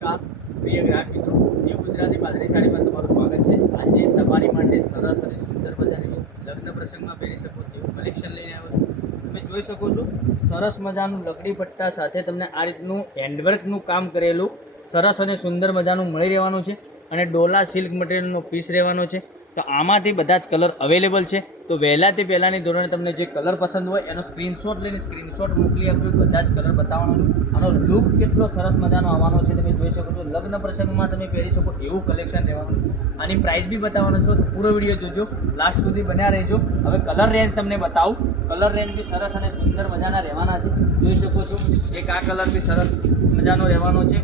નમસ્કાર પ્રિય ગ્રાહક મિત્રો, ન્યૂ ગુજરાતી બાંધણી સાડીમાં તમારું સ્વાગત છે। આજે તમારી માટે સરસ અને સુંદર મજાની લગ્ન પ્રસંગમાં પહેરી શકો તેવું કલેક્શન લઈને આવ્યો છું। તમે જોઈ શકો છો સરસ મજાનું લકડી પટ્ટા સાથે તમને આ રીતનું હેન્ડવર્કનું કામ કરેલું સરસ અને સુંદર મજાનું મળી રહેવાનું છે અને ડોલા સિલ્ક મટીરિયલનો પીસ રહેવાનો છે। તો આમાંથી બધા જ કલર અવેલેબલ છે। તો વહેલાથી પહેલાંની ધોરણે તમને જે કલર પસંદ હોય એનો સ્ક્રીનશોટ લઈને સ્ક્રીનશોટ મોકલી આપજો। બધા જ કલર બતાવવાનો છે। આનો લુક કેટલો સરસ મજાનો આવવાનો છે તમે જોઈ શકો છો। લગ્ન પ્રસંગમાં તમે પહેરી શકો એવું કલેક્શન રહેવાનું છે। આની પ્રાઇસ બી બતાવવાનો છો, તો પૂરો વિડીયો જોજો, લાસ્ટ સુધી બન્યા રહેજો। હવે કલર રેન્જ તમને બતાવું। કલર રેન્જ બી સરસ અને સુંદર મજાના રહેવાના છે। જોઈ શકો છો એક આ કલર બી સરસ મજાનો રહેવાનો છે,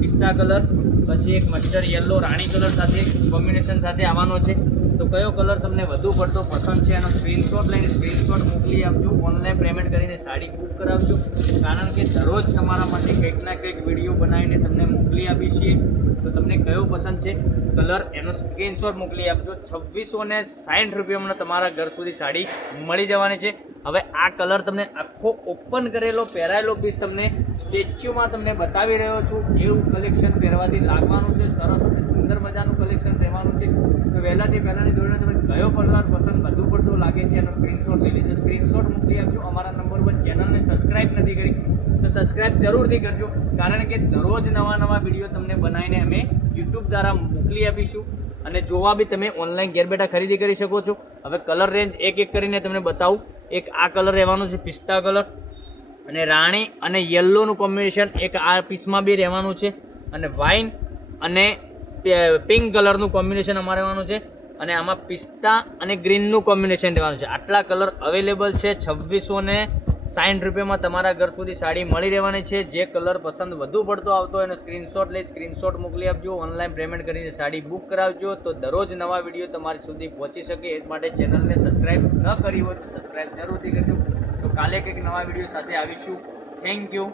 પિસ્તા કલર, પછી એક મસ્ટર્ડ યલો રાણી કલર સાથે કોમ્બિનેશન સાથે આવવાનો છે। તો કયો કલર તમને વધુ પડતો પસંદ છે એનો સ્ક્રીનશોટ લઈને સ્ક્રીનશોટ મોકલી આપજો। ઓનલાઈન પેમેન્ટ કરીને સાડી બુક કરાવજો, કારણ કે દરરોજ તમારા માટે કંઈક ના કંઈક વિડીયો બનાવીને તમને મોકલી આપીએ છીએ। તો તમને કયો પસંદ છે કલર એનો સ્ક્રીનશોટ મોકલી આપજો। 2660 રૂપિયામાં તમારા ઘર સુધી સાડી મળી જવાની છે। હવે આ કલર તમને આખો ઓપન કરેલો પહેરાયેલો પીસ તમને સ્ટેચ્યુમાં તમને બતાવી રહ્યો છું, એવું કલેક્શન પહેરવાથી લાગવાનું છે। સરસ અને સુંદર મજાનું કલેક્શન રહેવાનું છે। તો વહેલાથી પહેલાંની ધોરણે તમે કયો કલર પસંદ વધુ પડતો લાગે છે એનો સ્ક્રીનશોટ લઈ લેજો, સ્ક્રીનશોટ મોકલી આપજો। અમારા નંબર પર ચેનલને સબસ્ક્રાઈબ નથી કરી તો સબસ્ક્રાઈબ જરૂરથી કરજો, કારણ કે દરરોજ નવા વિડીયો તમને બનાવીને અમે યુટ્યુબ દ્વારા મોકલી આપીશું અને જોવા બી તમે ઓનલાઈન ઘેર બેઠા ખરીદી કરી શકો છો। હવે કલર રેન્જ એક એક કરીને તમને બતાવું। એક આ કલર રહેવાનું છે પિસ્તા કલર અને રાણી અને યલોનું કોમ્બિનેશન એક આ પીસમાં બી રહેવાનું છે, અને વાઇન અને પિંક કલરનું કોમ્બિનેશન અમારે રહેવાનું છે, અને આમાં પિસ્તા અને ગ્રીનનું કોમ્બિનેશન રહેવાનું છે। આટલા કલર અવેલેબલ છે। 2660 રૂપિયામાં તમારા ઘર સુધી સાડી મળી રહેવાની છે। જે કલર પસંદ વધુ પડતો આવતો હોય એનો સ્ક્રીનશોટ લઈ સ્ક્રીનશોટ મોકલી આપજો। ઓનલાઈન પેમેન્ટ કરીને સાડી બુક કરાવજો, તો દરરોજ નવા વિડીયો તમારી સુધી પહોંચી શકે એ માટે ચેનલને સબસ્ક્રાઈબ ન કરી હોય તો સબસ્ક્રાઈબ જરૂરથી કરજો। તો કાલે કંઈક નવા વિડીયો સાથે આવીશું। Thank you.